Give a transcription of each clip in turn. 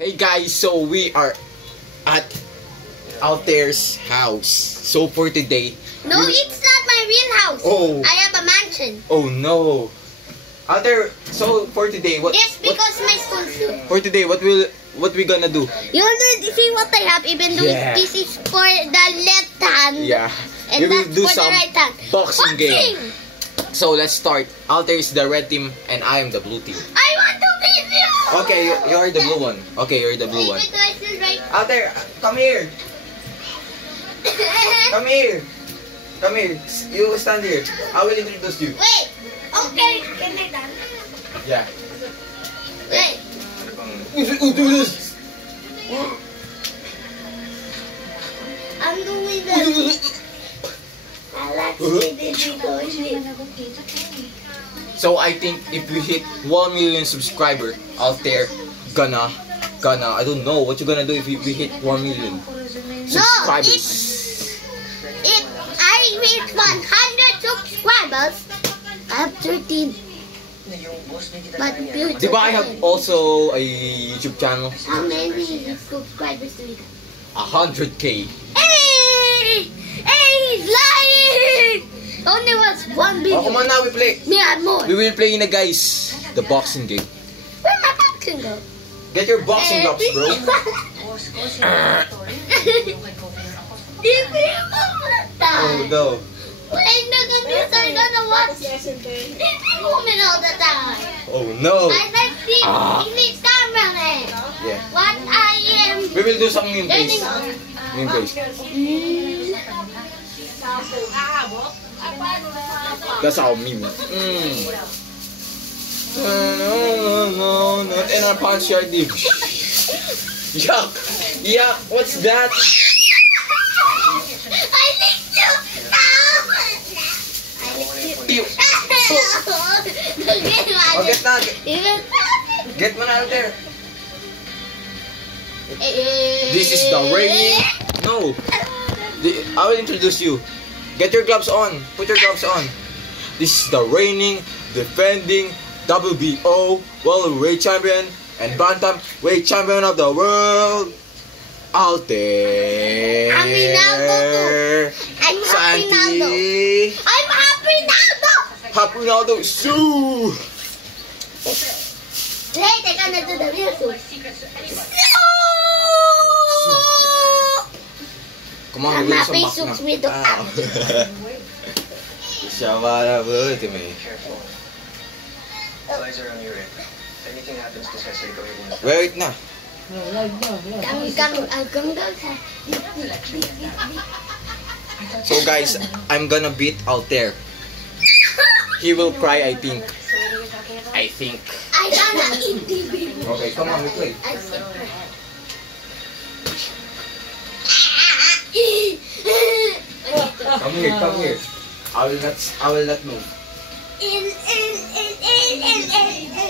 Hey guys, so we are at Alter's house. So for today, no, it's not my real house. Oh. I have a mansion. Oh no, Alter. So for today, Yes, because my school too. For today, what we gonna do? You want to see what I have, even though Yeah. this is for the left hand. Yeah, And we will that's do for some the right hand. boxing game. So let's start. Alter is the red team and I am the blue team. I want to beat you. Okay, you're the blue one. Okay, you're the blue one. Even though I still right. Alter, come here. Come here. Come here. You stand here. I will introduce you. Wait. Okay. Can I done? Yeah. Wait. Do this. I'm doing this. So I think if we hit 1 million subscriber, Alter gonna I don't know what you're gonna do if we hit 1 million subscribers. If I reach 100 subscribers, I have 13. But Diba I have also a YouTube channel? How many subscribers do we have? 100k. Hey! Hey, he's lying! Only was 1 billion. Oh, come on now, we play. Me had more. We will play na guys the boxing game. Where my pumpkin go? Get your boxing gloves, bro. Oh no. When the computer gonna watch this woman all the time. Oh no. I like this camera. Yeah. What I am. We will do some meme Learning plays. on. Meme plays. That's our meme. No. And our punch your dick. Yuck. Yuck. What's that? I licked you. I licked you. Pew. Oh, get na. Get mo na out there. This is the raining. No. I will introduce you. Get your gloves on. Put your gloves on. This is the reigning, defending WBO welterweight champion and bantamweight champion of the world, Alter. I'm Rinaldo. I'm Happy Rinaldo. I'm Happy Rinaldo. Happy Rinaldo. Sue. Hey, they're gonna do the real soup. Come on, I'm we will happy some soups with the Shabara ultimate. Wait na. So guys, I'm gonna beat Alter. He will cry, I think. I gonna eat the baby. Okay, come on, we play. I said Come here. I will not move.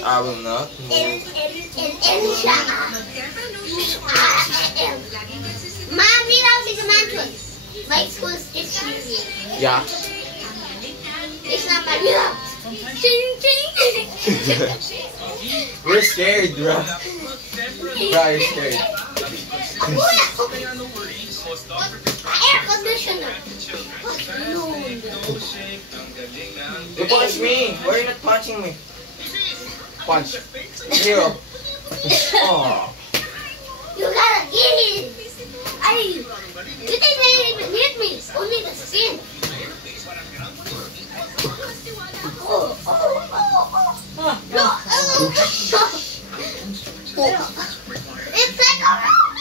I will not move. Mommy, house is a mansion. My school is Yeah. It's not my real house. We're scared, bro. Bro, you're scared. Air conditioner. No. You punch me. Why are you not punching me? Punch. Zero. Oh. You gotta get it. You didn't even hit me. Only the skin. It's like a robot.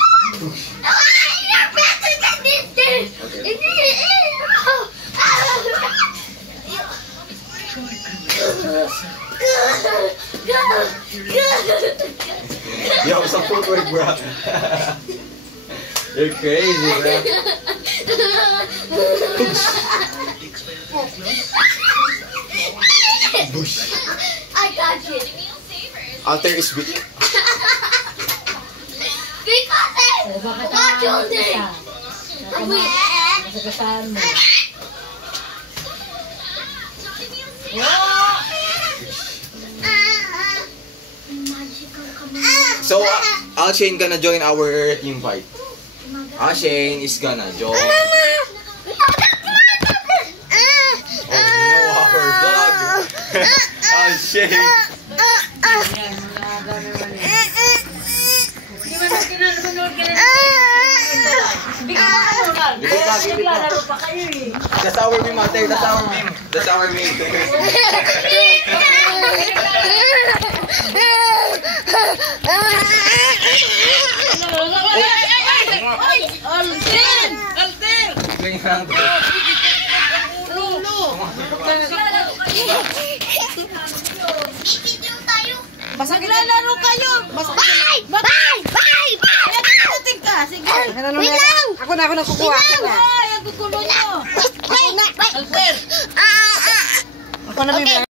You're better than this dude. Yo, some footwork, bro. You're crazy, bro. Bush. I got you. Alter is weak. Because I got your name. So, Alshane gonna join our team fight. Alshane is gonna join. Oh no, our vlog. Alshane. That's our meme, Ate. That's our meme. That's our meme. Maglalaro kayo. Bye! Bye! Bye! Pagdating ka. Sige. Wait lang! Ako na kukuha. Wait lang! Ay, ang gugulo nyo. Wait! Wait! Ako na. Okay.